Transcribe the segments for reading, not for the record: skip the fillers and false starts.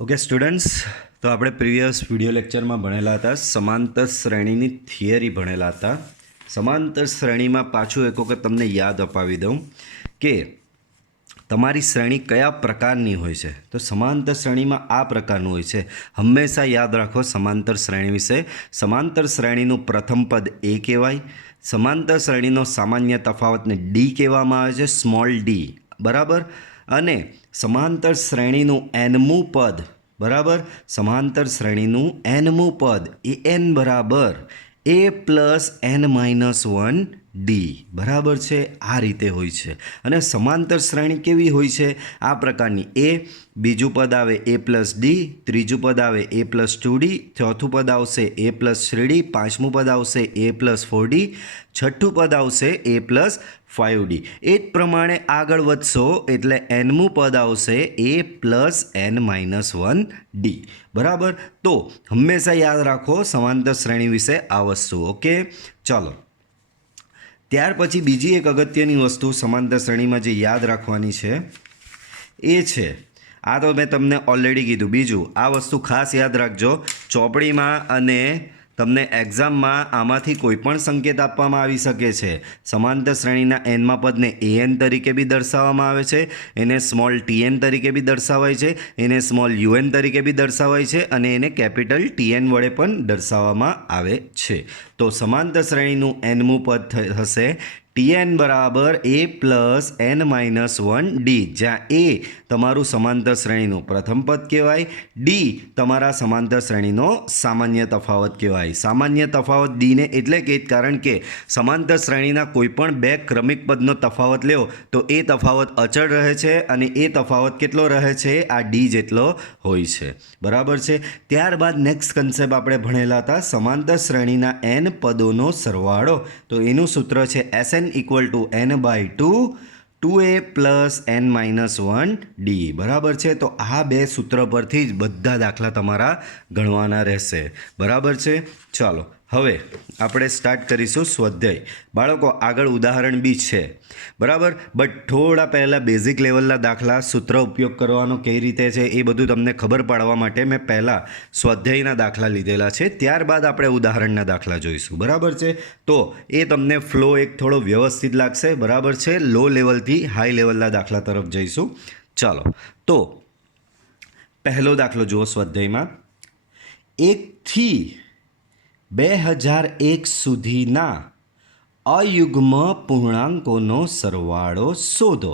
Okay students, तो આપણે previous video લેક્ચરમાં ભણેલા હતા સમાંતર શ્રેણીની થિયરી ભણેલા હતા. સમાંતર શ્રેણીમાં પાછું એક વખત તમને યાદ અપાવી દઉં કે તમારી શ્રેણી કયા પ્રકારની હોય છે. તો સમાંતર શ્રેણીમાં આ પ્રકારનું હોય છે. હંમેશા યાદ રાખો સમાંતર શ્રેણી વિશે. સમાંતર શ્રેણીનું પ્રથમ પદ એ કહેવાય. સમાંતર શ્રેણીનો સામાન્ય તફાવતને ડી કહેવામાં આવે છે, સ્મોલ ડી, બરાબર. અને સમાંતર શ્રેણીનું એનમું પદ, બરાબર, સમાંતર શ્રેણીનું એનમું પદ એ એન બરાબર એ પ્લસ એન માઇનસ 1 ડી, બરાબર છે. આ રીતે હોય છે. અને સમાંતર શ્રેણી કેવી હોય છે? આ પ્રકારની. એ બીજું પદ આવે એ પ્લસ ડી, ત્રીજું પદ આવે એ પ્લસ 2D, ચોથું પદ આવશે એ પ્લસ 3D, પાંચમું પદ આવશે એ પ્લસ 4D, છઠ્ઠું પદ આવશે એ પ્લસ 5D. એ જ પ્રમાણે આગળ વધશો એટલે એનમું પદ આવશે એ પ્લસ એન માઇનસ 1 ડી, બરાબર. તો હંમેશા યાદ રાખો સમાંતર શ્રેણી વિશે આ વસ્તુ. ઓકે, ચાલો. ત્યાર પછી બીજી એક અગત્યની વસ્તુ સમાંતર શ્રેણીમાં જે યાદ રાખવાની છે એ છે, આ તો મેં તમને ઓલરેડી કીધું. બીજું આ વસ્તુ ખાસ યાદ રાખજો, ચોપડીમાં અને તમને એક્ઝામમાં આમાંથી કોઈ પણ સંકેત આપવામાં આવી શકે છે. સમાંતર શ્રેણીના એનમાં પદને એન તરીકે બી દર્શાવવામાં આવે છે, એને સ્મોલ ટીએન તરીકે બી દર્શાવાય છે, એને સ્મોલ યુએન તરીકે બી દર્શાવાય છે, અને એને કેપિટલ ટીએન વડે પણ દર્શાવવામાં આવે છે. તો સમાંતર શ્રેણીનું એનમું પદ થશે ટીએન બરાબર એ પ્લસ એન માઇનસ 1 ડી, જ્યાં એ તમારું સમાંતર શ્રેણીનું પ્રથમ પદ કહેવાય, ડી તમારા સમાંતર શ્રેણીનો સામાન્ય તફાવત કહેવાય. સામાન્ય તફાવત ડીને એટલે કે કારણ કે સમાંતર શ્રેણીના કોઈપણ બે ક્રમિક પદનો તફાવત લ્યો તો એ તફાવત અચળ રહે છે, અને એ તફાવત કેટલો રહે છે? આ ડી જેટલો હોય છે, બરાબર છે. ત્યારબાદ નેક્સ્ટ કન્સેપ્ટ આપણે ભણેલા હતા સમાંતર શ્રેણીના એન પદોનો સરવાળો. તો એનું સૂત્ર છે SN equal to N by 2a plus N minus 1 D, બરાબર છે. તો આ બે સૂત્ર પરથી જ બધા દાખલા તમારા ગણવાના રહેશે, બરાબર છે. ચાલો હવે આપણે સ્ટાર્ટ કરીશું સ્વાધ્યાય. બાળકો આગળ ઉદાહરણ બી છે, બરાબર, બટ થોડા પહેલાં બેઝિક લેવલના દાખલા સૂત્ર ઉપયોગ કરવાનો કઈ રીતે છે એ બધું તમને ખબર પાડવા માટે મેં પહેલાં સ્વાધ્યાયના દાખલા લીધેલા છે. ત્યારબાદ આપણે ઉદાહરણના દાખલા જોઈશું, બરાબર છે. તો એ તમને ફ્લો એક થોડો વ્યવસ્થિત લાગશે, બરાબર છે. લો લેવલથી હાઈ લેવલના દાખલા તરફ જઈશું. ચાલો, તો પહેલો દાખલો જુઓ સ્વાધ્યાયમાં. 1થી 2001 સુધીના અયુગ્મ પૂર્ણાંકોનો સરવાળો શોધો.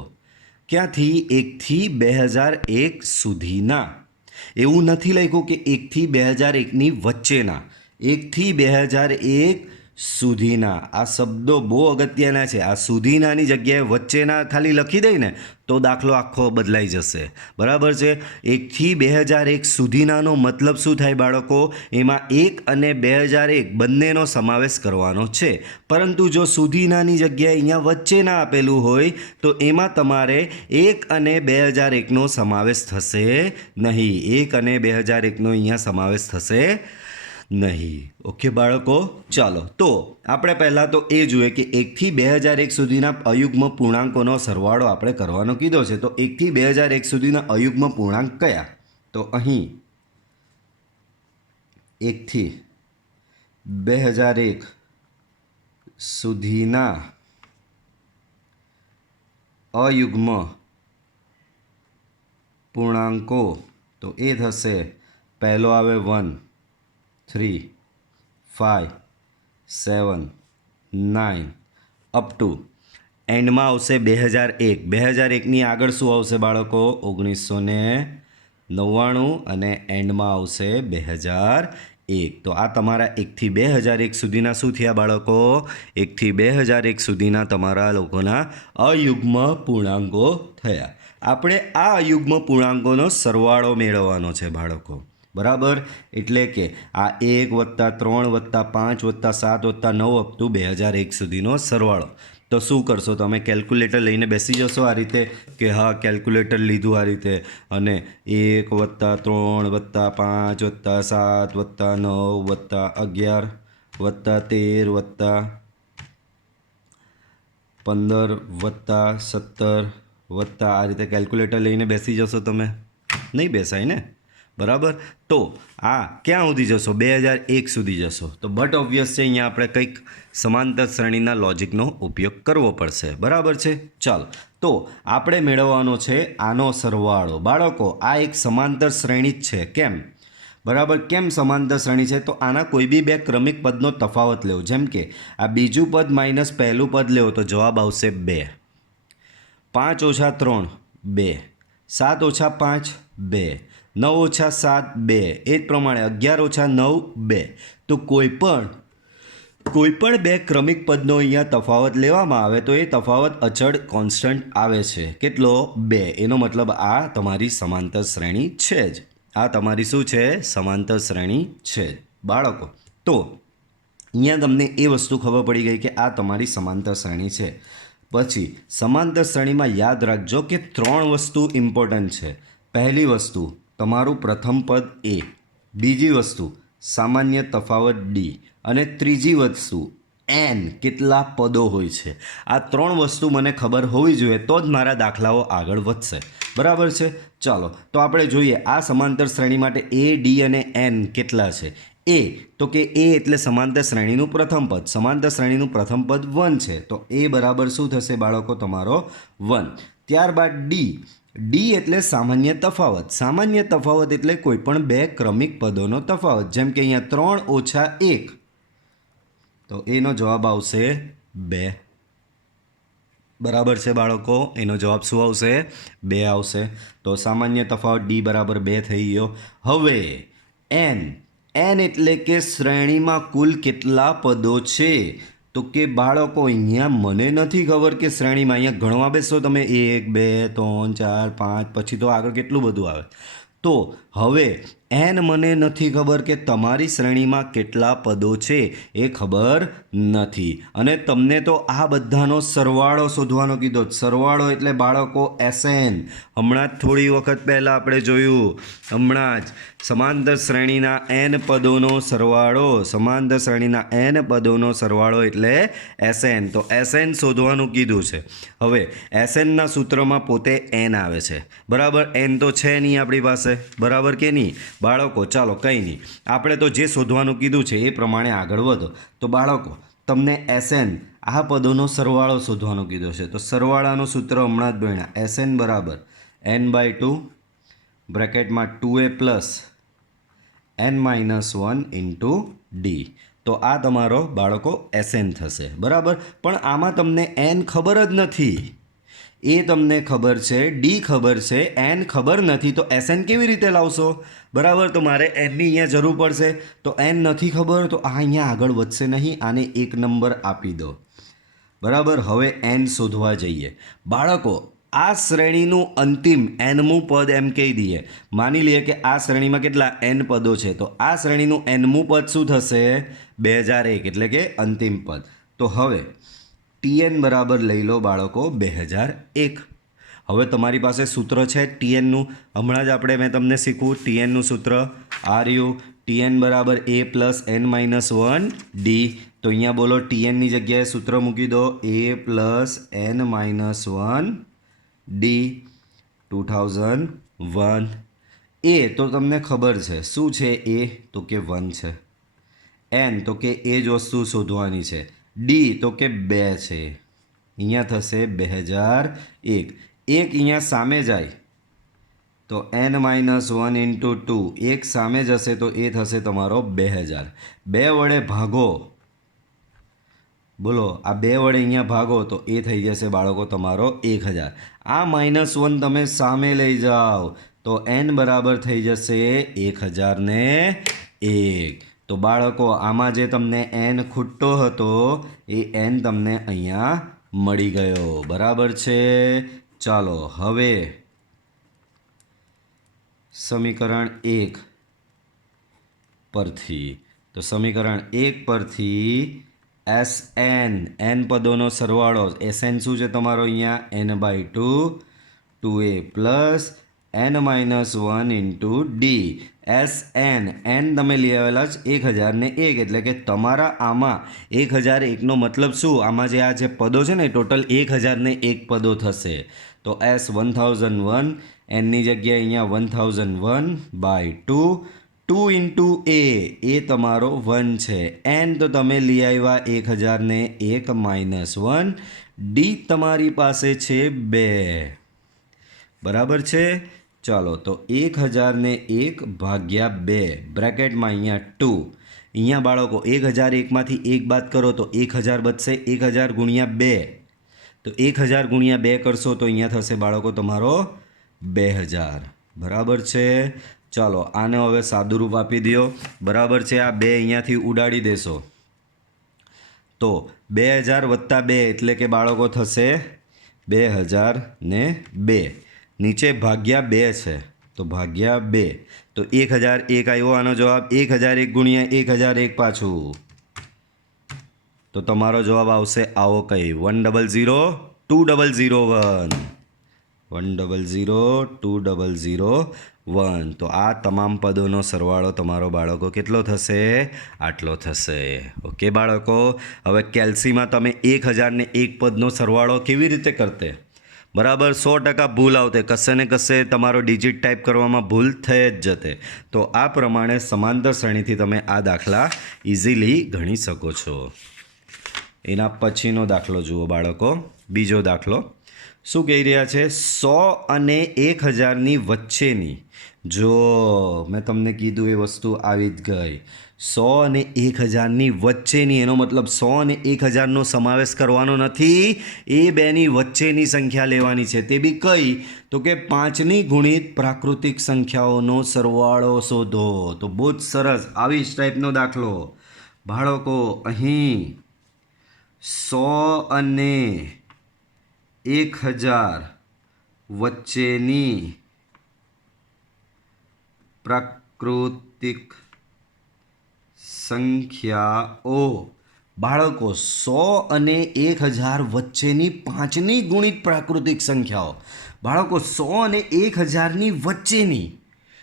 ક્યાંથી? 1થી 2001 સુધીના. એવું નથી લખ્યું કે 1થી 2001ની વચ્ચેના, 1થી 2001 સુધીના. આ શબ્દો બહુ અગત્યના છે. આ સુધીનાની જગ્યાએ વચ્ચેના ખાલી લખી દઈ ને તો દાખલો આખો બદલાઈ જશે, બરાબર છે. 1થી 2001 સુધીનાનો મતલબ શું થાય બાળકો? એમાં 1 અને 2001 બંનેનો સમાવેશ કરવાનો છે. પરંતુ જો સુધીનાની જગ્યાએ અહીંયા વચ્ચેના આપેલું હોય તો એમાં તમારે 1 અને 2001નો સમાવેશ થશે નહીં. 1 અને 2001નો અહીંયા સમાવેશ થશે નહીં. ઓકે બાળકો, ચાલો. તો આપણે પહેલાં તો એ જોઈએ કે 1થી 2001 સુધીના અયુગ્મ પૂર્ણાંકોનો સરવાળો આપણે કરવાનો કીધો છે. તો 1થી 2001 સુધીના અયુગ્મ પૂર્ણાંક કયા? તો અહીં 1થી 2001 સુધીના અયુગ્મ પૂર્ણાંકો, તો એ થશે, પહેલો આવે 1, 3, 5, 7, 9 અપ ટુ એન્ડમાં આવશે 2001. 2001ની આગળ શું આવશે બાળકો? 1999, અને એન્ડમાં આવશે 2001. તો આ તમારા 1થી 2001 સુધીના શું થયા બાળકો? 1થી 2001 સુધીના તમારા લોકોના અયુગ્મ પૂર્ણાંકો થયા. આપણે આ અયુગ્મ પૂર્ણાંકોનો સરવાળો મેળવવાનો છે બાળકો, બરાબર. એટલે કે આ 1 વત્તા 3 વત્તા 5 વત્તા 7 વત્તા 9 અપ ટુ 2001 સુધીનો સરવાળો. તો શું કરશો તમે? કેલ્ક્યુલેટર લઈને બેસી જશો આ રીતે કે હા કેલ્ક્યુલેટર લીધું આ રીતે, અને 1 વત્તા 3 વત્તા 5 વત્તા 7 વત્તા 9 વત્તા 11 વત્તા 13 વત્તા 15 વત્તા 17 વત્તા આ રીતે કેલ્ક્યુલેટર લઈને બેસી જશો તમે? નહીં બેસાય ને, બરાબર. તો આ ક્યાં સુધી જશો? 2001 સુધી જશો. તો બટ ઓબ્વિયસ છે, અહીંયા આપણે કંઈક સમાંતર શ્રેણીના લોજિકનો ઉપયોગ કરવો પડશે. બરાબર છે. ચાલો, તો આપણે મેળવવાનો છે આનો સરવાળો. બાળકો, આ એક સમાંતર શ્રેણી જ છે. કેમ? બરાબર. કેમ સમાંતર શ્રેણી છે? તો આના કોઈ બી બે ક્રમિક પદનો તફાવત લેવો. જેમ કે આ બીજું પદ માઇનસ પહેલું પદ લેવો તો જવાબ આવશે 2. 5 ઓછા 3 2, 7 ઓછા 5 2, 9 ઓછા 7 2, એ જ પ્રમાણે 11 ઓછા 9 2. તો કોઈ પણ બે ક્રમિક પદનો અહીંયા તફાવત લેવામાં આવે તો એ તફાવત અચળ કોન્સ્ટન્ટ આવે છે. કેટલો? 2. એનો મતલબ આ તમારી સમાંતર શ્રેણી છે જ. આ તમારી શું છે? સમાંતર શ્રેણી છે જ. બાળકો, તો અહીંયા તમને એ વસ્તુ ખબર પડી ગઈ કે આ તમારી સમાંતર શ્રેણી છે. પછી સમાંતર શ્રેણીમાં યાદ રાખજો કે 3 વસ્તુ ઇમ્પોર્ટન્ટ છે. પહેલી વસ્તુ તમારું પ્રથમ પદ એ, બીજી વસ્તુ સામાન્ય તફાવત ડી, અને ત્રીજી વસ્તુ એન કેટલા પદો હોય છે. આ 3 વસ્તુ મને ખબર હોવી જોઈએ તો જ મારા દાખલાઓ આગળ વધશે. બરાબર છે. ચાલો, તો આપણે જોઈએ આ સમાંતર શ્રેણી માટે એ, ડી અને એન કેટલા છે. એ તો કે એ એટલે સમાંતર શ્રેણીનું પ્રથમ પદ. સમાંતર શ્રેણીનું પ્રથમ પદ 1 છે, તો એ બરાબર શું થશે બાળકો? તમારો 1. ત્યારબાદ ડી એટલે સામાન્ય તફાવત. સામાન્ય તફાવત એટલે કોઈ પણ બે ક્રમિક પદોનો તફાવત. જેમ કે અહીંયા 3 ઓછા 1, તો એનો જવાબ આવશે 2. બરાબર છે બાળકો, એનો જવાબ શું આવશે? 2 આવશે. તો સામાન્ય તફાવત ડી બરાબર 2 થઈ ગયો. હવે એન એટલે કે શ્રેણીમાં કુલ કેટલા પદો છે? તો કે બાળકો અહીંયા મને નથી ખબર કે શ્રેણીમાં, અહીંયા ગણવા બેસો તમે 1 2 3 4 5, પછી તો આગળ કેટલું બધું આવે. તો હવે એન મને નથી ખબર કે તમારી શ્રેણીમાં કેટલા પદો છે એ ખબર નથી. અને તમને તો આ બધાનો સરવાળો શોધવાનો કીધો. સરવાળો એટલે બાળકો SN. હમણાં જ થોડી વખત પહેલાં આપણે જોયું, હમણાં જ સમાંતર શ્રેણીના n પદોનો સરવાળો. સમાંતર શ્રેણીના n પદોનો સરવાળો એટલે SN. તો SN શોધવાનું કીધું છે. હવે SNના સૂત્રમાં પોતે n આવે છે. બરાબર. n તો છે નહીં આપણી પાસે. બરાબર કે નહીં બાળકો? ચાલો, કંઈ નહીં, આપણે તો જે શોધવાનું કીધું છે એ પ્રમાણે આગળ વધો. તો બાળકો, તમને SN આ પદોનો સરવાળો શોધવાનો કીધો છે. તો સરવાળાનું સૂત્ર હમણાં જ ભણ્યા. SN બરાબર n/2 બ્રેકેટમાં 2a plus n-1 into D. તો આ તમારો બાળકો SN થશે. બરાબર. પણ આમાં તમને n ખબર જ નથી. એ તમને ખબર છે, ડી ખબર છે, એન ખબર નથી, તો SN કેવી રીતે લાવશો? બરાબર. તો મારે એનની અહીંયા જરૂર પડશે. તો એન નથી ખબર તો આ અહીંયા આગળ વધશે નહીં. આને 1 નંબર આપી દો. બરાબર. હવે એન શોધવા જઈએ. બાળકો, આ શ્રેણીનું અંતિમ nમું પદ એમ કહી દઈએ. માની લઈએ કે આ શ્રેણીમાં કેટલા n પદો છે. તો આ શ્રેણીનું nમું પદ શું થશે? 2001, એટલે કે અંતિમ પદ. તો હવે TN બરાબર લઈ લો બાળકો 2001. હવે તમારી પાસે સૂત્ર છે TNનું. હમણાં જ મેં તમને શીખવું TNનું સૂત્ર. TN બરાબર a પ્લસ n-1 ડી. તો અહીંયા બોલો TNની જગ્યાએ સૂત્ર મૂકી દો. a plus n-1 D 2001. એ તો તમને ખબર છે શું છે? એ તો કે 1 છે. n તો કે એ જ વસ્તુ શોધવાની છે. ડી તો કે 2 છે. અહીંયા થશે 2001. 1 અહીંયા સામે જાય તો n-1 ઇન્ટુ 2. 1 સામે જશે તો એ થશે તમારો 2000. 2 વડે ભાગો. બોલો, આ 2 વડે અહીંયા ભાગો તો એ થઈ જશે બાળકો તમારો 1000. આ -1 તમે સામે લઈ જાઓ તો n બરાબર થઈ જશે 1001. તો બાળકો, આમાં જે તમને n ખૂટતો હતો એ n તમને અહીંયા મળી ગયો. બરાબર છે. ચાલો, હવે સમીકરણ 1 પરથી, તો સમીકરણ 1 પરથી SN n પદોનો સરવાળો. SN શું છે તમારો? અહીંયા n/2 2a plus n-1 into D. SN n તમે લઈ આવેલા જ 1001, એટલે કે તમારા આમાં 1001નો મતલબ શું? આમાં જે આ જે પદો છે ને ટોટલ 1001 પદો થશે. તો S 1001 એનની જગ્યાએ અહીંયા 1001/2 2 ઇન્ટુ એ તમારો 1 છે. એન તો તમે લઈ આવ્યા 1001 -1. ડી તમારી પાસે છે 2. બરાબર છે. ચાલો તો 1001 ભાગ્યા 2 બ્રેકેટમાં અહીંયા 2. અહીંયા બાળકો 1001માંથી 1 બાદ કરો તો 1000 બચશે. 1000 ગુણ્યા 2 તો 1000 ગુણ્યા 2 કરશો તો અહીંયા થશે બાળકો તમારો 2000. બરાબર છે. ચાલો આને હવે સાદુરૂપ આપી દો. બરાબર છે. આ 2 અહીંયાથી ઉડાડી દેશો તો 2000 વત્તા 2 એટલે કે બાળકો થશે 2002. નીચે ભાગ્યા 2 છે તો ભાગ્યા 2 તો 1001 આવ્યો આનો જવાબ. 1001 ગુણ્યા 1001 પાછું તો તમારો જવાબ આવશે આવો કઈ 1002001. 1002001. તો આ તમામ પદોનો સરવાળો તમારો બાળકો કેટલો થશે? આટલો થશે. ઓકે બાળકો. હવે કેલ્સીમાં તમે 1001 પદનો સરવાળો કેવી રીતે કરતે? બરાબર 100% ભૂલ આવતે. કશે ને કશે તમારો ડિજિટ ટાઈપ કરવામાં ભૂલ થઈ જ જતે. તો આ પ્રમાણે સમાંતર શ્રેણીથી તમે આ દાખલા ઇઝીલી ગણી શકો છો. એના પછીનો દાખલો જુઓ બાળકો. બીજો દાખલો શું કહી રહ્યા છે? 100 અને 1000ની વચ્ચેની, જો મેં તમને કીધું એ વસ્તુ આવી જ ગઈ. 100 અને 1000ની વચ્ચેની, એનો મતલબ 100 અને 1000નો સમાવેશ કરવાનો નથી. એ બેની વચ્ચેની સંખ્યા લેવાની છે. તે બી કઈ? તો કે 5ની ગુણિત પ્રાકૃતિક સંખ્યાઓનો સરવાળો શોધો. તો બહુ જ સરસ આવી જ ટાઈપનો દાખલો બાળકો. અહીં 100 અને 1000 વચ્ચેની પ્રાકૃતિક સંખ્યાઓ. બાળકો 100 અને 1000 વચ્ચેની 5ની ગુણિત પ્રાકૃતિક સંખ્યાઓ. બાળકો 100 અને 1000ની વચ્ચેની,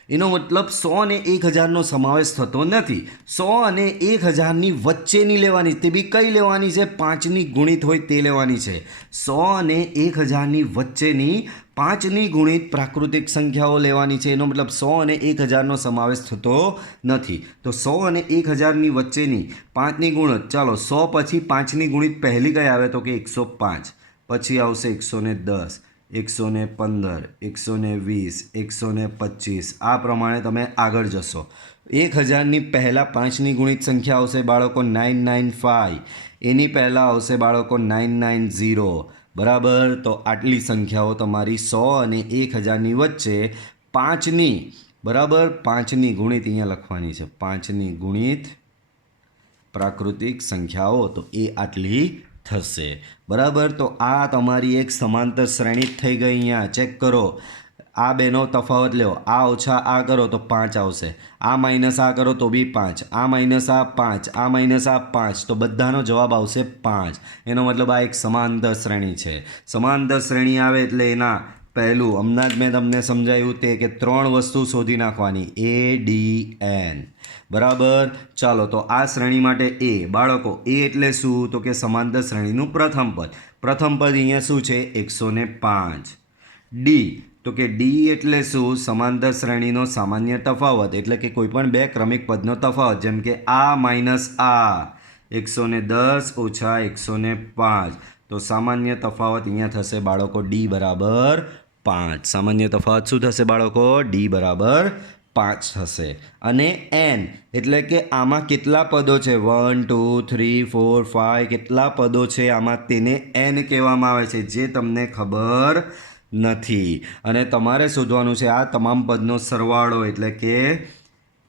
એનો મતલબ 100 અને 1000નો સમાવેશ થતો નથી. 100 અને 1000ની વચ્ચેની લેવાની. તે બી કઈ લેવાની છે? 5ની ગુણિત હોય તે લેવાની છે. 100 અને 1000ની વચ્ચેની 5ની ગુણિત પ્રાકૃતિક સંખ્યાઓ લેવાની છે. એનો મતલબ 100 અને 1000નો સમાવેશ થતો નથી. તો 100 અને 1000ની વચ્ચેની 5ની ગુણત. ચાલો 100 પછી 5ની ગુણિત પહેલી કઈ આવે? તો કે 105. પછી આવશે 110, 115, 120, 125. આ પ્રમાણે તમે આગળ જશો. 1000ની પહેલાં 5ની ગુણિત સંખ્યા આવશે બાળકો 995. એની પહેલાં આવશે બાળકો 990. બરાબર. તો આટલી સંખ્યાઓ તમારી 100 અને 1000ની વચ્ચે 5ની, બરાબર 5ની ગુણિત અહીંયા લખવાની છે. 5ની ગુણિત પ્રાકૃતિક સંખ્યાઓ, તો એ આટલી થશે. બરાબર. તો આ તમારી એક સમાંતર શ્રેણી જ થઈ ગઈ. અહીંયા ચેક કરો. આ બેનો તફાવત લો. આ ઓછા આ કરો તો 5 આવશે. આ માઇનસ આ કરો તો બી 5. આ માઇનસ આ 5. આ માઇનસ આ 5. તો બધાનો જવાબ આવશે 5. એનો મતલબ આ એક સમાંતર શ્રેણી છે. સમાંતર શ્રેણી આવે એટલે એના પહેલું હમણાં જ મેં તમને સમજાવ્યું તે કે 3 વસ્તુ શોધી નાખવાની. A, D, N. બરાબર. ચાલો તો આ શ્રેણી માટે A. બાળકો A એટલે શું? તો કે સમાંતર શ્રેણીનું પ્રથમ પદ. પ્રથમ પદ અહીંયા શું છે? 105. D તો કે D એટલે શું? સમાંતર શ્રેણીનો સામાન્ય તફાવત, એટલે કે કોઈ પણ બે ક્રમિક પદનો તફાવત. જેમ કે આ માઇનસ આ 110 ઓછા 105. તો સામાન્ય તફાવત અહીંયા થશે બાળકો D બરાબર 5. સામાન્ય તફાવત શું થશે બાળકો? D બરાબર 5 થશે. અને N એટલે કે આમાં કેટલા પદો છે? 1 2 3 4 5 કેટલા પદો છે આમાં, તેને N કહેવામાં આવે છે, જે તમને ખબર નથી. અને તમારે શોધવાનું છે આ તમામ પદનો સરવાળો, એટલે કે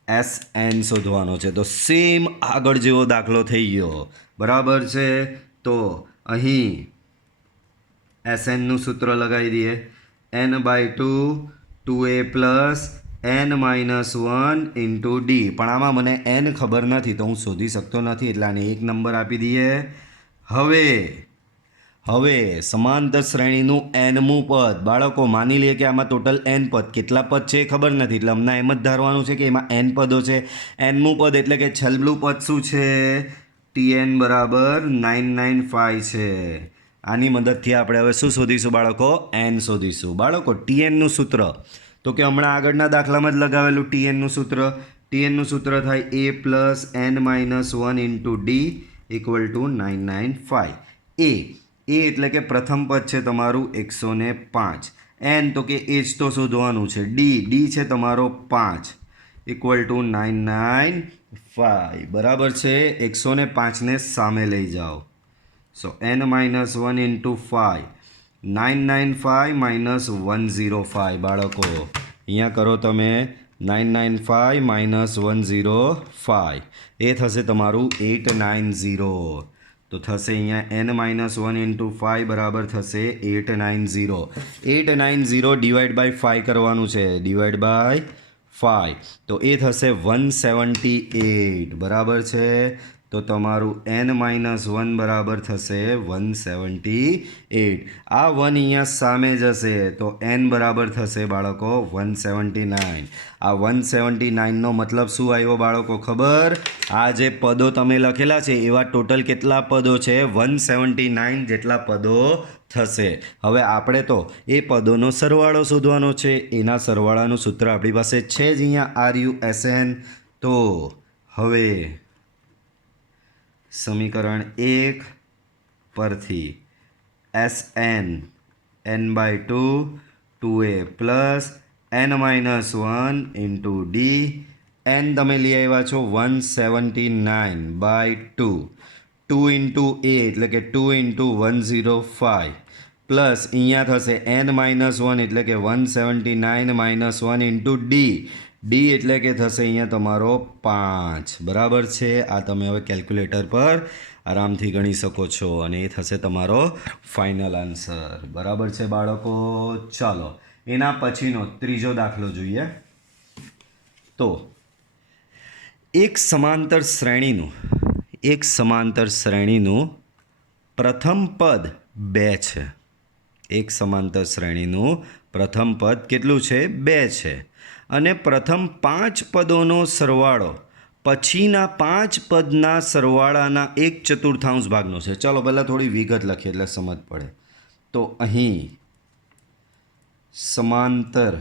SN શોધવાનો છે. તો સેમ આગળ જેવો દાખલો થઈ ગયો. બરાબર છે. તો અહીં SNનું સૂત્ર લગાવી દઈએ. N/2 2A plus N-1 into D. પણ આમાં મને N ખબર નથી તો હું શોધી શકતો નથી, એટલે આને 1 નંબર આપી દઈએ. હવે સમાંતર શ્રેણીનું Nમું પદ. બાળકો માની લઈએ કે આમાં ટોટલ N પદ. કેટલા પદ છે ખબર નથી, એટલે અમને એમ જ ધારવાનું છે કે એમાં N પદો છે. Nમું પદ એટલે કે છેલ્લું પદ શું છે? TN બરાબર 995 છે. આની મદદથી આપણે હવે શું શોધીશું બાળકો? એન શોધીશું. બાળકો ટીએનનું સૂત્ર તો કે હમણાં આગળના દાખલામાં જ લગાવેલું ટીએનનું સૂત્ર. ટીએનનું સૂત્ર થાય a plus n minus 1 into D equal to 995. એ એટલે કે પ્રથમ પદ છે તમારું 105. એન તો કે એ જ તો શોધવાનું છે. ડી છે તમારો 5 ઇક્વલ ટુ 995. બરાબર છે. 105ને સામે લઈ જાઓ. સો n માઇનસ 1 ઇન્ટુ 5 995 માઇનસ 105. બાળકો અહીંયા કરો તમે 995 માઇનસ 105 એ થશે તમારું 890. તો થશે અહીંયા n માઇનસ 1 ઇન્ટુ 5 બરાબર થશે 890. 890 ડિવાઈડ બાય 5 કરવાનું છે. ડિવાઈડ બાય 5 તો એ થશે 178. બરાબર છે. તો તમારું n માઇનસ 1 બરાબર થશે 178. આ 1 અહીંયા સામે જશે તો n બરાબર થશે બાળકો 179. આ 179નો મતલબ શું આવ્યો બાળકો ખબર? આ જે પદો તમે લખેલા છે એવા ટોટલ કેટલા પદો છે? 179 જેટલા પદો થશે. હવે આપણે તો એ પદોનો સરવાળો શોધવાનો છે. એના સરવાળાનું સૂત્ર આપણી પાસે છે જ અહીંયા RUSN. તો હવે સમીકરણ 1 પરથી SN n/2 2a plus n minus 1 into D n તમે લઈ આવ્યા છો 179/2 2 ઇન્ટુ a એટલે કે 2 ઇન્ટુ 105 પ્લસ અહીંયા થશે n માઇનસ 1 એટલે કે 179 માઇનસ 1 ઇન્ટુ ડી એટલે કે થશે અહીંયા તમારો 5. બરાબર છે. આ તમે હવે કેલ્ક્યુલેટર પર આરામથી ગણી શકો છો અને એ થશે તમારો ફાઇનલ આન્સર. બરાબર છે બાળકો. ચાલો એના પછીનો ત્રીજો દાખલો જોઈએ. તો એક સમાંતર શ્રેણીનું પ્રથમ પદ 2 છે. એક સમાંતર શ્રેણીનું પ્રથમ પદ કેટલું છે? 2 છે. અને પ્રથમ 5 પદોનો સરવાળો પછીના 5 પદના સરવાળાના 1/4 ભાગનો છે. ચાલો પહેલાં થોડી વિગત લખીએ એટલે સમજ પડે. તો અહીં સમાંતર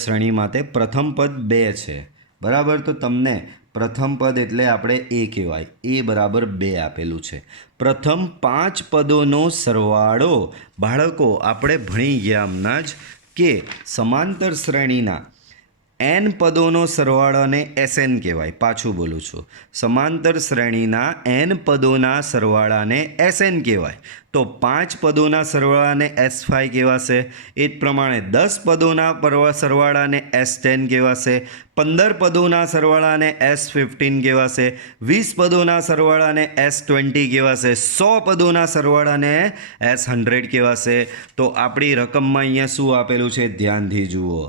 શ્રેણી માટે પ્રથમ પદ 2 છે. બરાબર. તો તમને પ્રથમ પદ એટલે આપણે એ કહેવાય. એ બરાબર 2 આપેલું છે. પ્રથમ 5 પદોનો સરવાળો બાળકો આપણે ભણી ગયા હમણાં જ કે સમાંતર શ્રેણીના n પદોનો સરવાળાને SN કહેવાય. પાછું બોલું છું. સમાંતર શ્રેણીના n પદોના સરવાળાને SN કહેવાય. તો 5 પદોના સરવાળાને S5 કહેવાશે. એ જ પ્રમાણે 10 પદોના સરવાળાને S10 કહેવાશે. 15 પદોના સરવાળાને S15 કહેવાશે. 20 પદોના સરવાળાને S20 કહેવાશે. 100 પદોના સરવાળાને S100 કહેવાશે. તો આપણી રકમમાં અહીંયા શું આપેલું છે ધ્યાનથી જુઓ.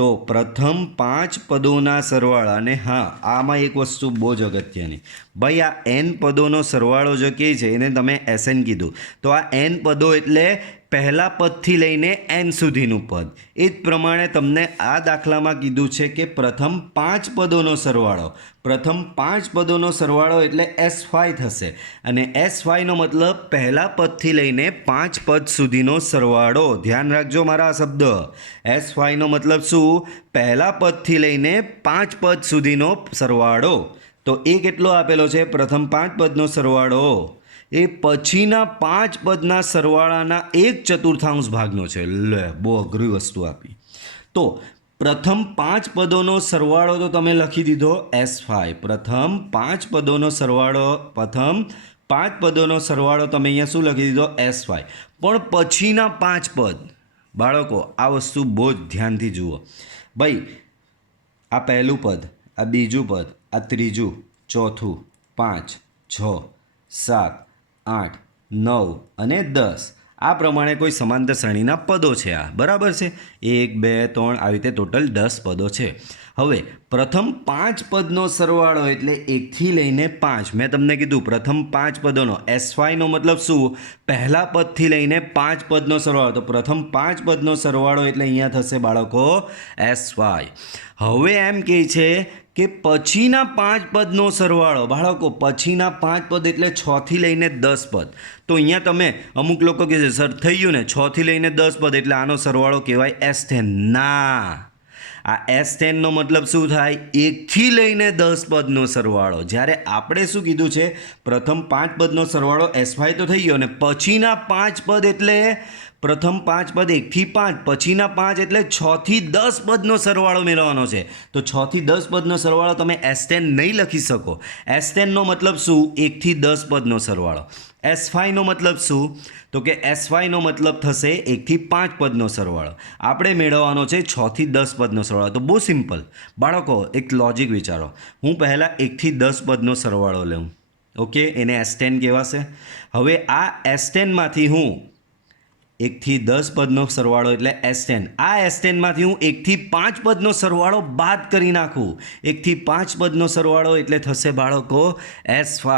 તો પ્રથમ 5 પદોના સરવાળા. અને હા, આમાં એક વસ્તુ બહુ જ અગત્યની, ભાઈ આ n પદોનો સરવાળો જો કહે છે એને તમે SN કીધું. તો આ n પદો એટલે પહેલા પદથી લઈને n સુધીનું પદ. એ જ પ્રમાણે તમને આ દાખલામાં કીધું છે કે પ્રથમ 5 પદોનો સરવાળો. પ્રથમ 5 પદોનો સરવાળો એટલે S5 થશે. અને S5નો મતલબ પહેલા પદથી લઈને 5 પદ સુધીનો સરવાળો. ધ્યાન રાખજો મારા આ શબ્દ. S5નો મતલબ શું? પહેલા પદથી લઈને 5 પદ સુધીનો સરવાળો. તો એ કેટલો આપેલો છે? પ્રથમ 5 પદનો સરવાળો એ પછીના 5 પદના સરવાળાના 1/4 ભાગનો છે. લે, બહુ અઘરી વસ્તુ આપી. તો પ્રથમ 5 પદોનો સરવાળો તો તમે લખી દીધો S5. પ્રથમ 5 પદોનો સરવાળો તમે અહીંયા શું લખી દીધો? S5. પણ પછીના 5 પદ બાળકો આ વસ્તુ બહુ જ ધ્યાનથી જુઓ. ભાઈ આ પહેલું પદ, આ બીજું પદ, આ ત્રીજું, ચોથું, 5, 6, 7, 8, 9 અને 10 આ પ્રમાણે કોઈ સમાંતર શ્રેણીના પદો છે આ. બરાબર છે. 1, 2, 3 આવી રીતે ટોટલ 10 પદો છે. હવે પ્રથમ 5 પદનો સરવાળો એટલે 1થી લઈને 5. મેં તમને કીધું પ્રથમ 5 પદોનો S5નો મતલબ શું? પહેલા પદથી લઈને 5 પદનો સરવાળો. તો પ્રથમ 5 પદનો સરવાળો એટલે અહીંયા થશે બાળકો S5. હવે એમ કહે છે કે પછીના 5 પદનો સરવાળો. બાળકો, પછીના 5 પદ એટલે 6 થી લઈને 10 પદ. તો અહીંયા તમે અમુક લોકો કહે છે સર થઈ ગયું ને, 6 થી લઈને 10 પદ એટલે આનો સરવાળો કહેવાય S10. ના, આ S10 નો મતલબ શું થાય? 1 થી લઈને 10 પદનો સરવાળો. જ્યારે આપણે શું કીધું છે, પ્રથમ 5 પદનો સરવાળો S5 તો થઈ ગયો, અને પછીના 5 પદ એટલે પ્રથમ 5 પદ 1 થી 5, પછીના 5 એટલે 6 થી 10 પદનો સરવાળો મેળવવાનો છે. તો 6 થી 10 પદનો સરવાળો તમે S10 નહીં લખી શકો. S10 નો મતલબ શું? 1 થી 10 પદનો સરવાળો. S5 નો મતલબ શું? તો કે S5 નો મતલબ થશે 1 થી 5 પદનો સરવાળો. આપણે મેળવવાનો છે 6 થી 10 પદનો સરવાળો. તો બહુ સિમ્પલ બાળકો, એક લોજિક વિચારો. હું પહેલાં 1 થી 10 પદનો સરવાળો લઉં, ઓકે, એને S10 કહેવાશે. હવે આ S10માંથી હું 1 થી 10 પદનો સરવાળો એટલે S10. આ S10માંથી હું 1 થી 5 પદનો સરવાળો બાદ કરી નાખું. 1 થી 5 પદનો સરવાળો એટલે થશે બાળકો S5.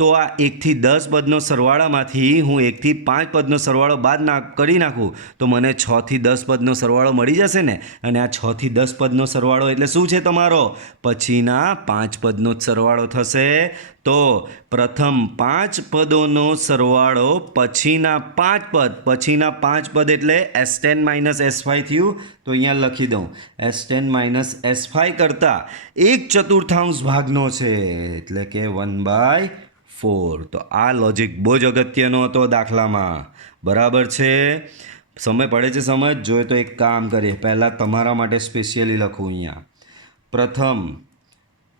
તો આ 1 થી 10 પદનો સરવાળામાંથી હું 1 થી 5 પદનો સરવાળો બાદ કરી નાખું તો મને 6 થી 10 પદનો સરવાળો મળી જશે ને. અને આ 6 થી 10 પદનો સરવાળો એટલે શું છે તમારો? પછીના 5 પદનો જ સરવાળો થશે. તો પ્રથમ 5 પદોનો સરવાળો પછીના 5 પદ, પછીના 5 પદ એટલે S10 માઇનસ S5 થયું. તો અહીંયા લખી દઉં, S10 માઇનસ S5 કરતાં 1/4 ભાગનો છે, એટલે કે 1/4. તો આ લોજિક બહુ જ અગત્યનો હતો દાખલામાં. બરાબર છે? સમય પડે છે સમજ? જોઈએ તો એક કામ કરીએ, પહેલાં તમારા માટે સ્પેશિયલી લખું અહીંયા. પ્રથમ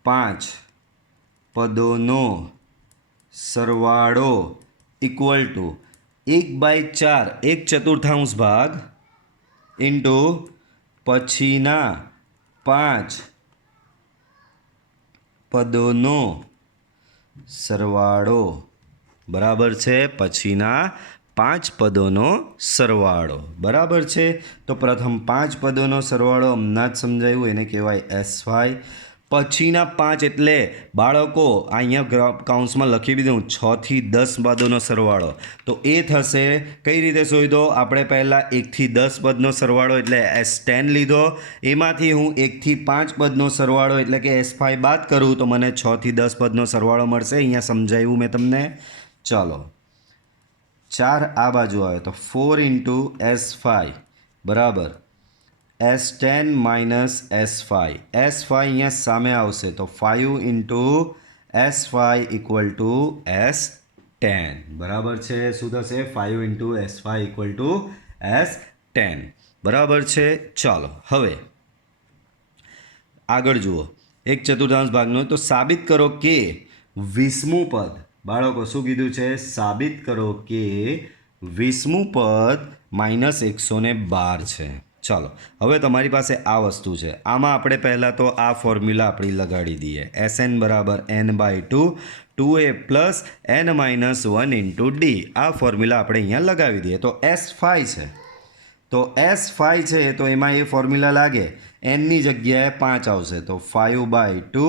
5 પદોનો સરવાળો ઇક્વલ ટુ 1/4, 1/4 ભાગ ઇન્ટુ પછીના 5 પદોનો સરવાળો. બરાબર છે? પછીના 5 પદોનો સરવાળો. બરાબર છે? તો પ્રથમ 5 પદોનો સરવાળો હમણાં જ સમજાયું, એને કહેવાય S5. પછીના 5 એટલે બાળકો અહીંયા કાઉન્સમાં લખી દીધું 6 થી 10 પદોનો સરવાળો. તો એ થશે કઈ રીતે શોધો? આપણે પહેલાં 1 થી 10 પદનો સરવાળો એટલે S10 લીધો, એમાંથી હું 1 થી 5 પદનો સરવાળો એટલે કે S5 બાદ કરું તો મને 6 થી 10 પદનો સરવાળો મળશે. અહીંયા સમજાવ્યું મેં તમને. ચાલો, 4 આ બાજુ આવે તો 4 ઇન્ટુ S5 બરાબર S10 માઇનસ S5. S5 અહીંયા સામે આવશે તો 5 into S5 equal to S10. બરાબર છે? શું થશે? 5 into S5 equal to S10. બરાબર છે? ચાલો હવે આગળ જુઓ. 1/4 ભાગનો તો સાબિત કરો કે 20મું પદ. બાળકો શું કીધું છે? સાબિત કરો કે 20મું પદ -112 છે. ચાલો, હવે તમારી પાસે આ વસ્તુ છે. આમાં આપણે પહેલાં તો આ ફોર્મ્યુલા આપણી લગાડી દઈએ. SN બરાબર N/2 2A plus N-1 into D. આ ફોર્મ્યુલા આપણે અહીંયા લગાવી દઈએ. તો S5 છે, તો S5 છે તો એમાં એ ફોર્મ્યુલા લાગે. Nની જગ્યાએ 5 આવશે તો 5/2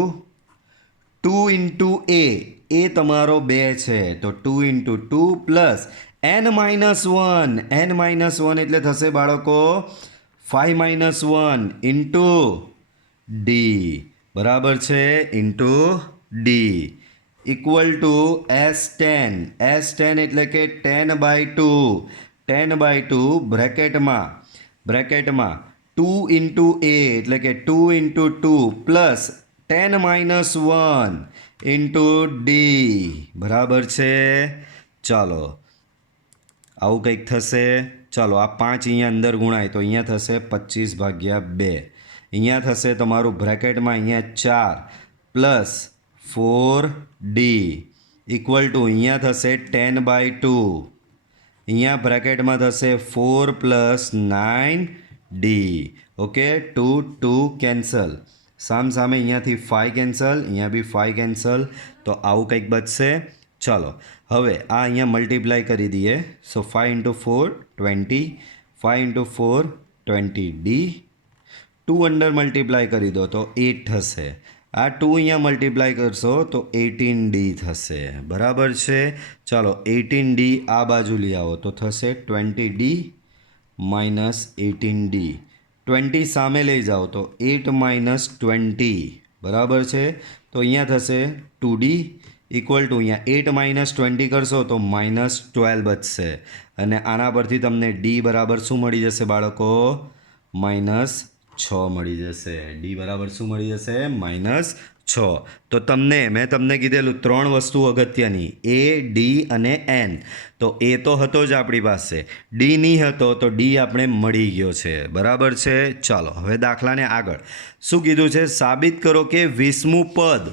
2 ઇન્ટુ એ તમારો 2 છે તો 2 ઇન્ટુ 2 પ્લસ N-1. N-1 એટલે થશે બાળકો 5-1 ઇન્ટુ D. બરાબર છે? Into D equal to S10. S10 એટલે કે 10/2. 10/2 બ્રેકેટમાં 2 ઇન્ટુ A એટલે કે 2 ઇન્ટુ 2 પ્લસ 10-1 ઇન્ટુ D. બરાબર છે? ચાલો, આવું કંઈક થશે. ચાલો, આ 5 અહીંયા અંદર ગુણાય તો અહીંયા થશે 25/2. અહીંયા થશે તમારું બ્રેકેટમાં અહીંયા 4 પ્લસ 4D ઇક્વલ ટુ અહીંયા થશે 10/2. અહીંયા બ્રેકેટમાં થશે 4 પ્લસ 9D. ઓકે, 2 કેન્સલ, સામે અહીંયાથી 5 કેન્સલ, અહીંયા બી 5 કેન્સલ, તો આવું કંઈક બચશે. ચાલો, હવે આ અહીંયા મલ્ટીપ્લાય કરી દઈએ. સો 5 into 4 20, 5 into 4 20D. 2 under multiply કરી દો તો 8 થશે. આ 2 અહીંયા મલ્ટીપ્લાય કરશો તો 18D થશે. બરાબર છે? ચાલો, 18D આ બાજુ લઈ આવો તો થશે 20D માઇનસ 18D. 20 સામે લઈ જાઓ તો 8 - 20 બરાબર છે. તો અહીંયા થશે 2D ઇક્વલ ટુ અહીંયા 8 માઇનસ 20 કરશો તો -12 બચશે. અને આના પરથી તમને ડી બરાબર શું મળી જશે બાળકો? -6 મળી જશે. ડી બરાબર શું મળી જશે? -6. તો મેં તમને કીધેલું 3 વસ્તુ અગત્યની, એ, ડી અને એન. તો એ તો હતો જ આપણી પાસે, ડી નહીં હતો તો ડી આપણે મળી ગયો છે. બરાબર છે. ચાલો હવે દાખલાને આગળ શું કીધું છે? સાબિત કરો કે 20મું પદ.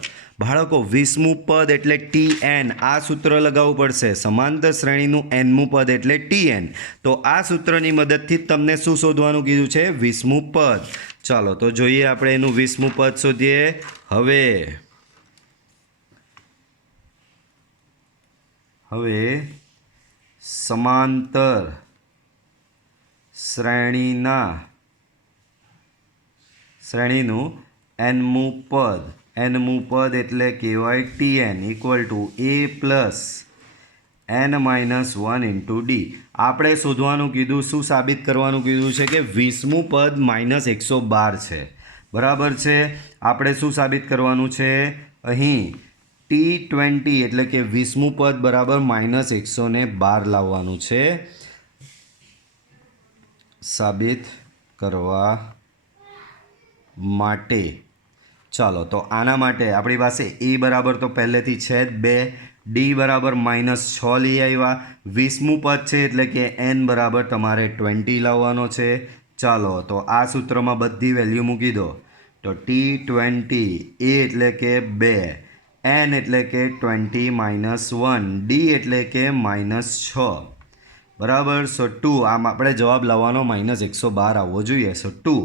બાળકો 20મું પદ એટલે TN. આ સૂત્ર લગાવવું પડશે. સમાંતર શ્રેણીનું nમું પદ એટલે TN. તો આ સૂત્રની મદદથી તમને શું શોધવાનું કીધું છે? 20મું પદ. ચાલો તો જોઈએ આપણે એનું 20મું પદ શોધીએ. હવે સમાંતર શ્રેણીનું nમું પદ એટલે કહેવાય TN equal to A plus n-1 into D. આપણે શોધવાનું કીધું, શું સાબિત કરવાનું કીધું છે કે 20મું પદ -112 છે. બરાબર છે. આપણે શું સાબિત કરવાનું છે? અહીં T20 એટલે કે 20મું પદ બરાબર -112 લાવવાનું છે સાબિત કરવા માટે. ચાલો તો આના માટે આપણી પાસે એ બરાબર તો પહેલેથી છે જ 2, ડી બરાબર -6 લઈ આવ્યા. 20મું પદ છે એટલે કે એન બરાબર તમારે 20 લાવવાનો છે. ચાલો તો આ સૂત્રમાં બધી વેલ્યુ મૂકી દો. તો T20 એ એટલે કે 2, એન એટલે કે 20 -1, ડી એટલે કે -6. બરાબર. સો 2, આમ આપણે જવાબ લાવવાનો -112 આવવો જોઈએ. સો 2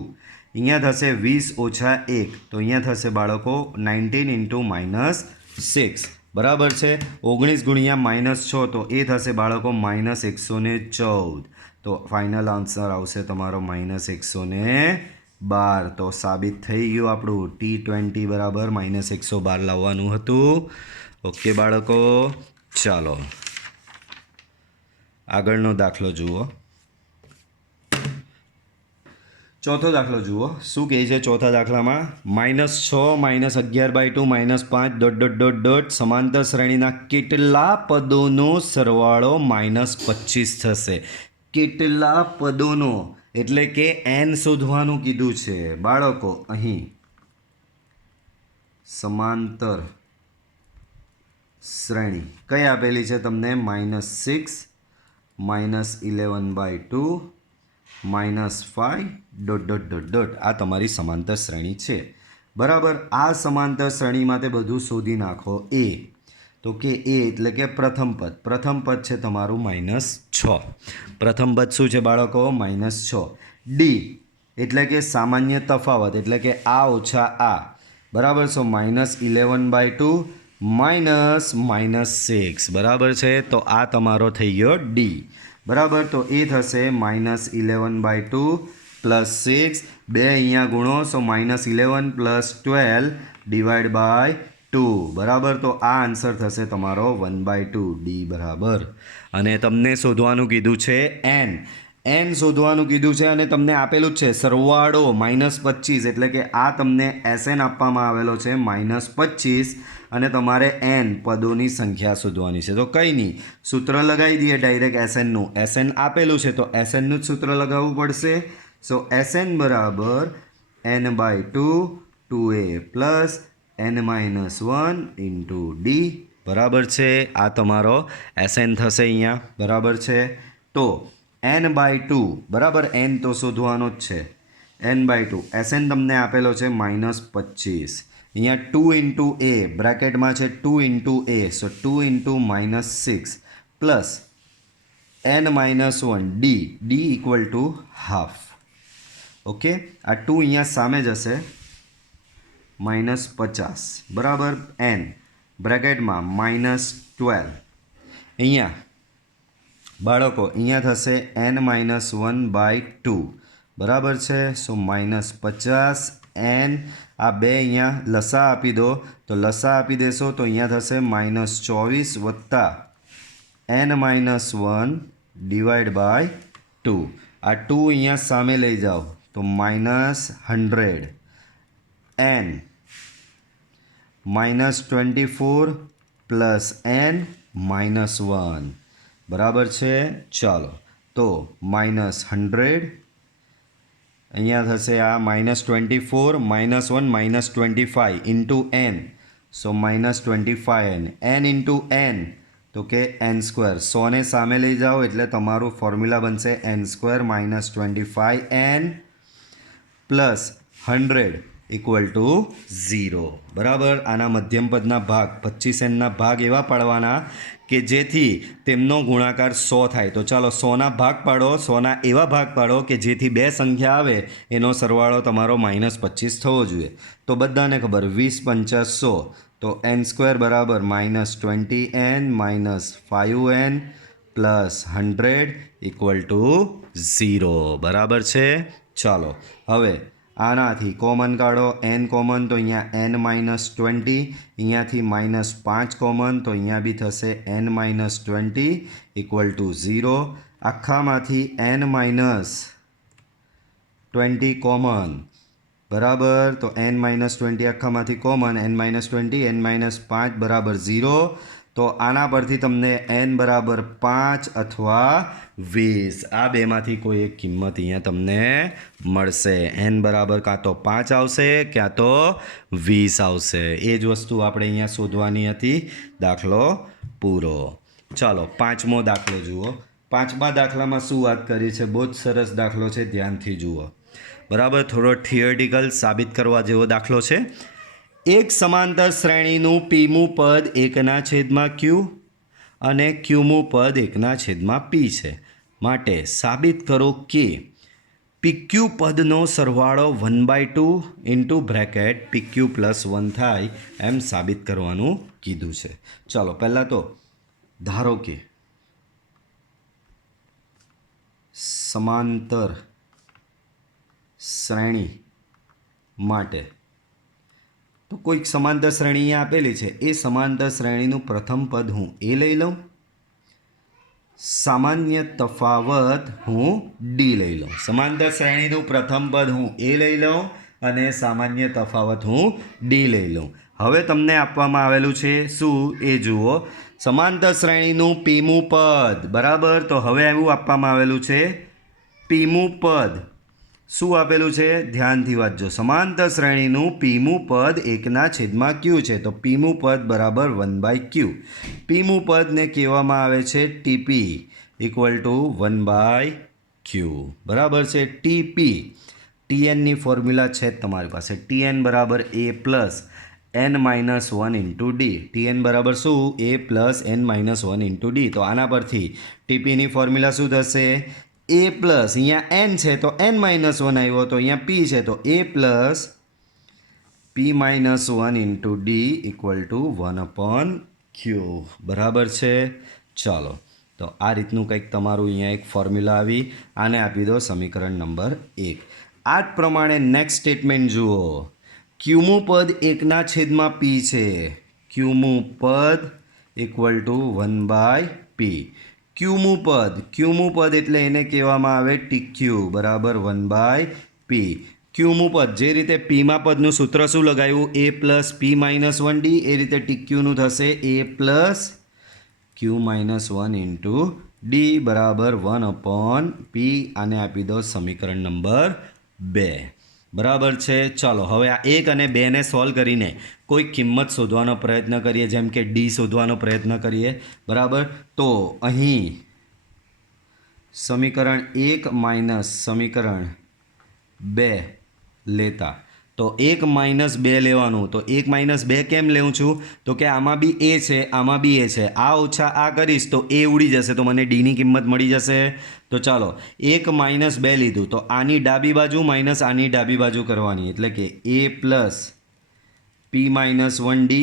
અહીંયા થશે 20 ઓછા 1, તો અહીંયા થશે બાળકો 19 ઇન્ટુ -6. બરાબર છે. 19 ગુણ્યા -6 તો એ થશે બાળકો -114. તો ફાઇનલ આન્સર આવશે તમારો -112. તો સાબિત થઈ ગયું આપણું T20 બરાબર -112 લાવવાનું હતું. ઓકે બાળકો. ચાલો આગળનો દાખલો જુઓ. ચોથો દાખલો જુઓ. શું કહે છે ચોથા દાખલામાં? -6 -11/2 -5 ... સમાંતર શ્રેણીના કેટલા પદોનો સરવાળો -25 થશે? કેટલા પદોનો એટલે કે n શોધવાનું કીધું છે બાળકો. અહીં સમાંતર શ્રેણી કઈ આપેલી છે તમને? -6 -11/2 -5 ... આ તમારી સમાંતર શ્રેણી છે. બરાબર. આ સમાંતર શ્રેણીમાં તે બધું શોધી નાખો. એ તો કે એ એટલે કે પ્રથમ પદ છે તમારું -6. પ્રથમ પદ શું છે બાળકો? -6. ડી એટલે કે સામાન્ય તફાવત એટલે કે આ ઓછા આ. બરાબર. સો -11/2 -6. બરાબર છે. તો આ તમારો થઈ ગયો ડી. બરાબર. તો એ થશે -11/2 +6. 2 અહીંયા ગુણો. સો -11 + 12 / 2. બરાબર. તો આ આન્સર થશે તમારો 1/2 ડી બરાબર. અને તમને શોધવાનું કીધું છે n શોધવાનું કીધું છે અને તમને આપેલું જ છે સરવાળો -25 એટલે કે આ તમને SN આપવામાં આવેલો છે -25 અને તમારે n પદોની સંખ્યા શોધવાની છે. તો કંઈ નહીં, સૂત્ર લગાવી દઈએ ડાયરેક્ટ SNનું. SN આપેલું છે તો SNનું જ સૂત્ર લગાવવું પડશે. સો SN બરાબર n/2 2a plus n-1 into D. બરાબર છે. આ તમારો SN થશે અહીંયા. બરાબર છે. તો n/2 બરાબર, n તો શોધવાનો જ છે. n/2 SN તમને આપેલો છે -25. અહીંયા 2 ઇન્ટુ a બ્રેકેટમાં છે 2 into a. So 2 into -6 plus n-1 D equal to half. Okay. આ 2 અહીંયા સામે જશે -50. બરાબર. n બ્રેકેટમાં -12. અહીંયા બાળકો અહીંયા થશે n-1/2. બરાબર છે. સો -50 n. આ બે અહીંયા લસા આપી દો. તો લસા આપી દેશો તો અહીંયા થશે -24 વત્તા n-1 ડિવાઈડ બાય 2. આ 2 અહીંયા સામે લઈ જાઓ તો -100 n -24 પ્લસ n -1 બરાબર છે. ચાલો તો -100 અહીંયા થશે આ -24 -1 -25 ઇન્ટુ n, સો -25n, n ઇન્ટુ n તો કે n². 100 ને સામે લઈ જાઓ એટલે તમારું ફોર્મ્યુલા બનશે n² -25n plus 100 equal to 0. બરાબર. આના મધ્યમ પદના ભાગ 25nના ભાગ એવા પાડવાના કે જેથી તેમનો ગુણાકાર 100 થાય. તો ચાલો 100ના ભાગ પાડો, 100ના એવા ભાગ પાડો કે જેથી બે સંખ્યા આવે એનો સરવાળો તમારો -25 થવો જોઈએ. તો બધાને ખબર 20 × 5 100, તો n² બરાબર -20n -5n plus 100 equal to 0. બરાબર છે. ચાલો હવે આનાથી કોમન કાઢો, n કોમન તો અહીંયા n -20, અહીંયાથી -5 કોમન તો અહીંયા બી થશે n -20 equal to 0. આખામાંથી n -20 common, બરાબર. તો n -20 આખામાંથી કોમન, n -20 n -5 બરાબર 0. તો આના પરથી તમને n બરાબર 5 અથવા 20 આ બેમાંથી કોઈ એક કિંમત અહીંયા તમને મળશે. n બરાબર કાં તો 5 આવશે ક્યાં તો 20 આવશે. એ જ વસ્તુ આપણે અહીંયા શોધવાની હતી. દાખલો પૂરો. ચાલો પાંચમો દાખલો જુઓ. પાંચમા દાખલામાં શું વાત કરી છે? બહુ જ સરસ દાખલો છે, ધ્યાનથી જુઓ. બરાબર. થોડો થિયરિટિકલ સાબિત કરવા જેવો દાખલો છે. એક સમાંતર શ્રેણીનું પીમું પદ 1/q અને ક્યુમું પદ 1/p છે. માટે સાબિત કરો કે PQ પદનો સરવાળો 1/2 ઇન્ટુ બ્રેકેટ PQ + 1 થાય એમ સાબિત કરવાનું કીધું છે. ચાલો પહેલાં તો ધારો કે સમાંતર શ્રેણી માટે તો કોઈક સમાંતર શ્રેણી અહીંયા આપેલી છે. એ સમાંતર શ્રેણીનું પ્રથમ પદ હું એ લઈ લઉં, સામાન્ય તફાવત હું ડી લઈ લઉં. સમાંતર શ્રેણીનું પ્રથમ પદ હું એ લઈ લઉં અને સામાન્ય તફાવત હું ડી લઈ લઉં. હવે તમને આપવામાં આવેલું છે શું એ જુઓ. સમાંતર શ્રેણીનું પીમું પદ, બરાબર. તો હવે એવું આપવામાં આવેલું છે પીમું પદ. શું આપેલું છે? ધ્યાનથી વાંચજો. સમાંતર શ્રેણીનું પીમું પદ 1/q છે. તો પીમું પદ બરાબર 1/q. પીમું પદને કહેવામાં આવે છે ટીપી ઇક્વલ ટુ 1/q. બરાબર છે. ટીપી ટીએનની ફોર્મ્યુલા છે તમારી પાસે. ટીએન બરાબર a plus n -1 into D. TN બરાબર શું? a plus n -1 into D. તો આના પરથી ટીપીની ફોર્મ્યુલા શું થશે? a પ્લસ અહીંયા n છે તો n -1 આવ્યો, તો અહીંયા p છે તો a plus p -1 into D equal to 1/q. બરાબર છે. ચાલો તો આ રીતનું કંઈક તમારું અહીંયા એક ફોર્મ્યુલા આવી. આને આપી દો સમીકરણ નંબર 1. આ જ પ્રમાણે નેક્સ્ટ સ્ટેટમેન્ટ જુઓ. ક્યુમું પદ 1/p છે. ક્યુમું પદ ઇક્વલ ટુ 1/p. ક્યુમું પદ એટલે એને કહેવામાં આવે ટીક્યુ બરાબર 1/p. ક્યુમું પદ જે રીતે પીમાં પદનું સૂત્ર શું લગાવ્યું? a plus p -1d. એ રીતે ટીક્યુનું થશે a plus q -1 into D બરાબર 1/p. આને આપી દો સમીકરણ નંબર 2. બરાબર છે. ચાલો હવે આ 1 અને 2 ને સોલ્વ કરીને કોઈ કિંમત શોધવાનો પ્રયત્ન કરીએ, જેમ કે ડી શોધવાનો પ્રયત્ન કરીએ. બરાબર. તો અહીં સમીકરણ 1 માઇનસ સમીકરણ 2 લેતા તો 1 - 2 લેવાનું. તો 1 - 2 કેમ લેવું છું? તો કે આમાં બી એ છે, આમાં બી એ છે. આ ઓછા આ કરીશ તો એ ઉડી જશે, તો મને ડીની કિંમત મળી જશે. તો ચાલો 1 - 2 લીધું તો આની ડાબી બાજુ માઇનસ આની ડાબી બાજુ કરવાની, એટલે કે a plus p -1d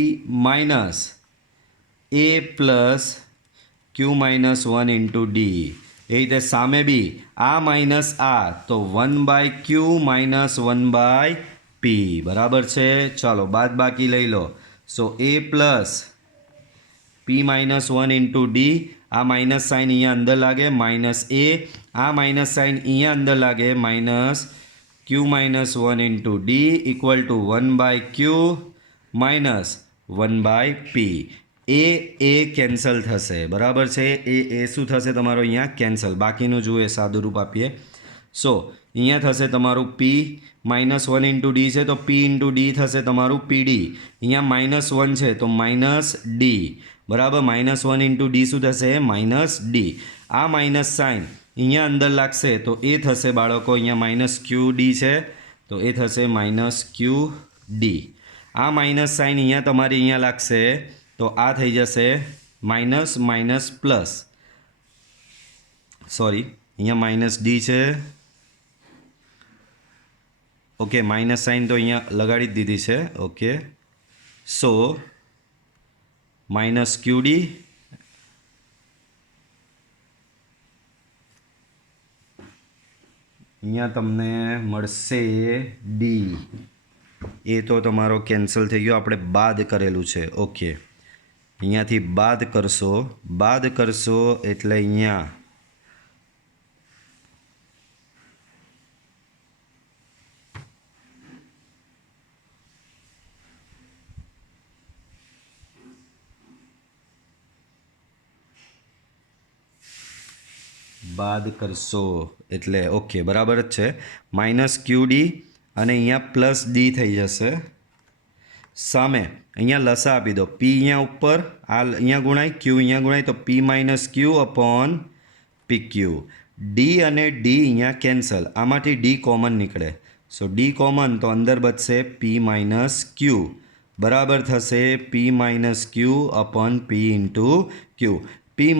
minus a plus q -1 into d. એ રીતે સામે બી આ માઇનસ આ તો 1/q -1/p. બરાબર છે. ચાલો બાદ બાકી લઈ લો. સો a plus p -1 into D. આ માઇનસ સાઇન અહીંયા અંદર લાગે માઇનસ a. આ માઇનસ સાઇન અહીંયા અંદર લાગે minus q -1 into D equal to 1/q minus 1/p A cancel થશે બરાબર છે એ શું થશે તમારો અહીંયા કેન્સલ બાકીનું જુઓ સાદું રૂપ આપીએ સો અહીંયા થશે તમારું p -1 ઇન્ટુ ડી છે તો p ઇન્ટુ ડી થશે તમારું પીડી અહીંયા -1 છે તો -d બરાબર -1 ઇન્ટુ ડી શું થશે -d આ માઇનસ સાઇન અહીંયા અંદર લાગશે તો એ થશે બાળકો અહીંયા -qd છે તો એ થશે -qd આ માઇનસ સાઇન અહીંયા તમારી અહીંયા લાગશે તો આ થઈ જશે માઇનસ માઇનસ પ્લસ સોરી અહીંયા -d છે ઓકે માઇનસ સાઇન તો અહીંયા લગાડી જ દીધી છે ઓકે સો -qd અહીંયા તમને મળશે ડી એ તો તમારો કેન્સલ થઈ ગયો આપણે બાદ કરેલું છે ઓકે અહીંયાથી બાદ કરશો એટલે અહીંયા બાદ કરશો એટલે ઓકે બરાબર જ છે -qd અને અહીંયા +d થઈ જશે સામે અહીંયા લસા આપી દો p અહીંયા ઉપર આ અહીંયા ગુણાય q અહીંયા ગુણાય તો p - q upon pq d અને d અહીંયા કેન્સલ આમાંથી d કોમન નીકળે સો d કોમન તો અંદર બચશે p - q બરાબર થશે p - q upon p into q p -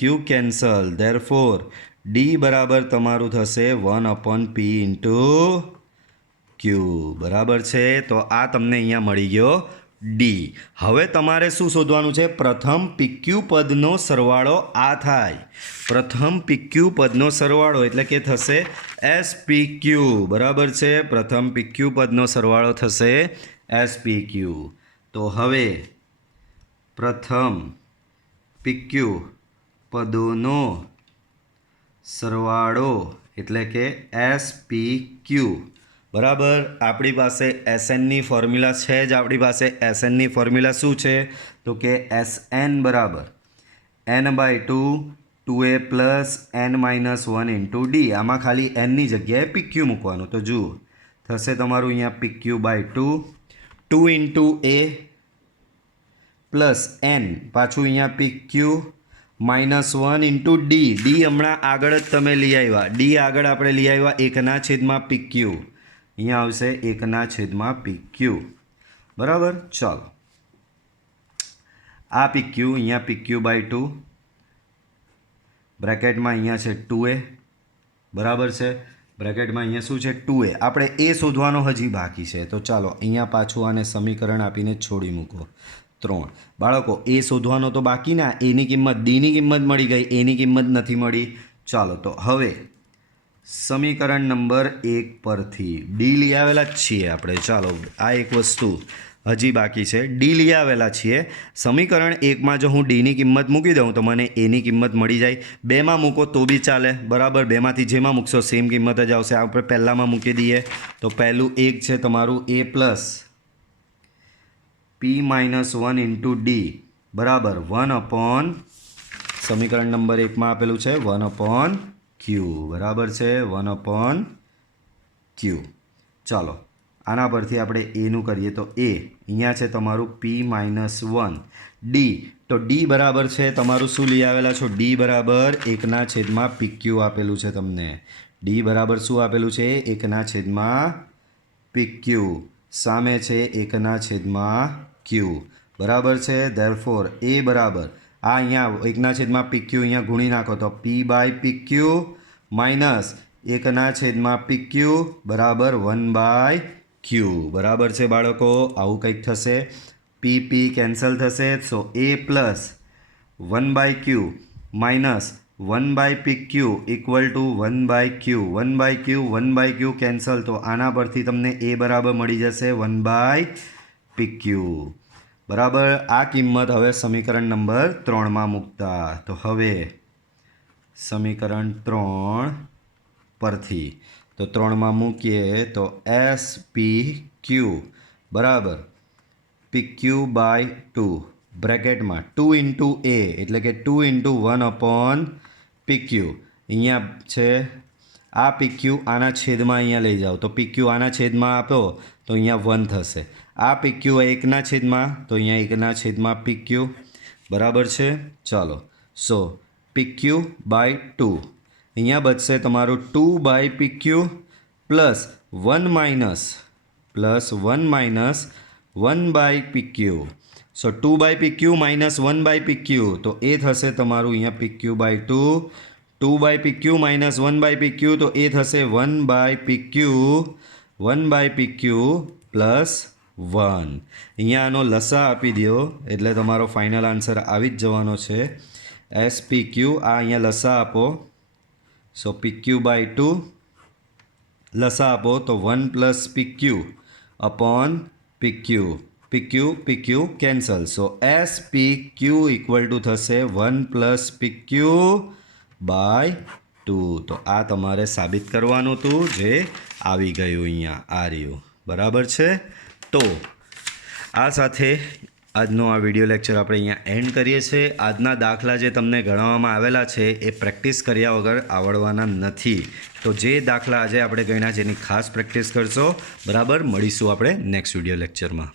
q cancel therefore d બરાબર તમારું થશે 1/p ઇન્ટુ q બરાબર છે તો આ તમને અહીંયા મળી ગયો d હવે તમારે શું શોધવાનું છે પ્રથમ pq પદનો સરવાળો આ થાય પ્રથમ pq પદનો સરવાળો એટલે કે થશે spq બરાબર છે પ્રથમ pq પદનો સરવાળો થશે spq તો હવે પ્રથમ pq પદોનો સરવાળો એટલે કે spq બરાબર આપણી પાસે SNની ફોર્મ્યુલા છે જ આપણી પાસે SNની ફોર્મ્યુલા શું છે તો કે SN બરાબર n/2 2a plus n-1 into D આમાં ખાલી nની જગ્યાએ pq મૂકવાનું તો જુઓ થશે તમારું અહીંયા pq/2 2 into a plus n પાછું અહીંયા pq -1 ઇન્ટુ ડી ડી હમણાં આગળ જ તમે લઈ આવ્યા ડી આગળ આપણે લઈ આવ્યા 1/pq અહીંયા આવશે 1/pq બરાબર ચાલો આ pq અહીંયા pq/2 બ્રેકેટમાં અહીંયા છે 2a બરાબર છે બ્રેકેટમાં અહીંયા શું છે 2a આપણે એ શોધવાનો હજી બાકી છે તો ચાલો અહીંયા પાછું આને સમીકરણ આપીને છોડી મૂકો 3 બાળકો એ શોધવાનો તો બાકી ના એની કિંમત ડીની કિંમત મળી ગઈ એની કિંમત નથી મળી ચાલો તો હવે સમીકરણ નંબર 1 પરથી ડી લઈ આવેલા જ છીએ આપણે ચાલો આ એક વસ્તુ હજી બાકી છે ડી લઈ આવેલા છીએ સમીકરણ 1માં જો હું ડીની કિંમત મૂકી દઉં તો મને એની કિંમત મળી જાય 2માં મૂકો તો બી ચાલે બરાબર 2માંથી જેમાં મૂકશો સેમ કિંમત જ આવશે આપણે પહેલામાં મૂકી દઈએ તો પહેલું એક છે તમારું a plus p -1 into D બરાબર 1/, સમીકરણ નંબર 1માં આપેલું છે 1/q બરાબર છે 1/q ચાલો આના પરથી આપણે એનું કરીએ તો એ અહીંયા છે તમારું p -1 ડી તો ડી બરાબર છે તમારું શું લઈ આવેલા છો ડી બરાબર 1/pq આપેલું છે તમને ડી બરાબર શું આપેલું છે 1/pq સામે છે 1/q બરાબર છે ધેરફોર એ બરાબર આ અહીંયા 1/pq અહીંયા ગુણી નાખો તો p/pq માઇનસ 1/pq બરાબર 1/q બરાબર છે બાળકો આવું કંઈક થશે p કેન્સલ થશે સો a plus 1/q minus 1/pq equal to 1/q cancel તો આના પરથી તમને a બરાબર મળી જશે 1/pq બરાબર આ કિંમત હવે સમીકરણ નંબર 3માં મૂકતા તો હવે સમીકરણ 3 પરથી તો 3માં મૂકીએ તો spq બરાબર PQ/2 બ્રેકેટમાં 2 ઇન્ટુ એ એટલે કે 2 ઇન્ટુ 1/PQ. અહીંયા છે આ PQ આના છેદમાં અહીંયા લઈ જાઓ તો PQ આના છેદમાં આપો તો અહીંયા 1 થશે. આ PQ એકના છેદમાં તો અહીંયા એકના છેદમાં PQ. બરાબર છે. ચાલો સો PQ/2 અહીંયા બચશે તમારું 2/PQ પ્લસ 1 માઇનસ 1/PQ. સો 2/PQ માઇનસ 1/PQ તો એ થશે તમારું અહીંયા PQ/2. 2/PQ માઇનસ 1/PQ તો એ થશે 1/PQ પ્લસ 1. અહીંયા આનો લસા આપી દો એટલે તમારો ફાઇનલ આન્સર આવી જ જવાનો છે SPQ. આ અહીંયા લસા આપો સો PQ/2 લસા આપો તો 1 plus PQ upon PQ cancel. So SPQ equal to થશે 1 પ્લસ PQ/2. તો આ તમારે સાબિત કરવાનું હતું જે આવી ગયું અહીંયા આ રહ્યું. બરાબર છે. તો આ સાથે આજનો આ વિડીયો લેક્ચર આપણે અહીંયા એન્ડ કરીએ છીએ. આજના દાખલા જે તમને ગણવામાં આવેલા છે એ પ્રેક્ટિસ કર્યા વગર આવડવાના નથી. તો જે દાખલા આજે આપણે ગણ્યા છે એની ખાસ પ્રેક્ટિસ કરશો. બરાબર. મળીશું આપણે નેક્સ્ટ વિડીયો લેક્ચરમાં.